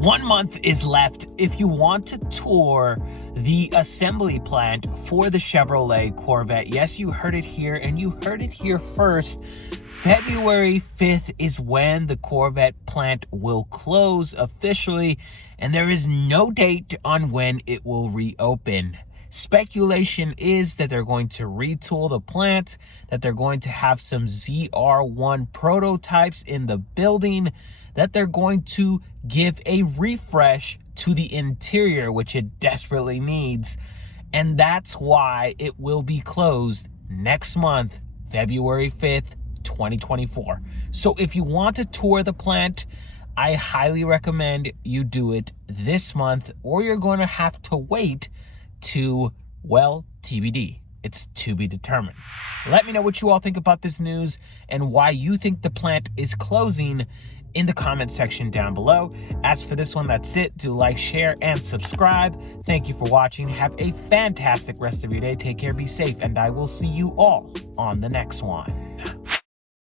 1 month is left if you want to tour the assembly plant for the Chevrolet Corvette. Yes, you heard it here, and you heard it here first. February 5th is when the Corvette plant will close officially, and there is no date on when it will reopen. Speculation is that they're going to retool the plant, that they're going to have some ZR1 prototypes in the building, that they're going to give a refresh to the interior, which it desperately needs. And that's why it will be closed next month, February 5th, 2024. So if you want to tour the plant, I highly recommend you do it this month, or you're going to have to wait to, well, TBD. It's to be determined. Let me know what you all think about this news and why you think the plant is closing in the comment section down below. As for this one, that's it. Do like, share, and subscribe. Thank you for watching. Have a fantastic rest of your day. Take care, be safe, and I will see you all on the next one.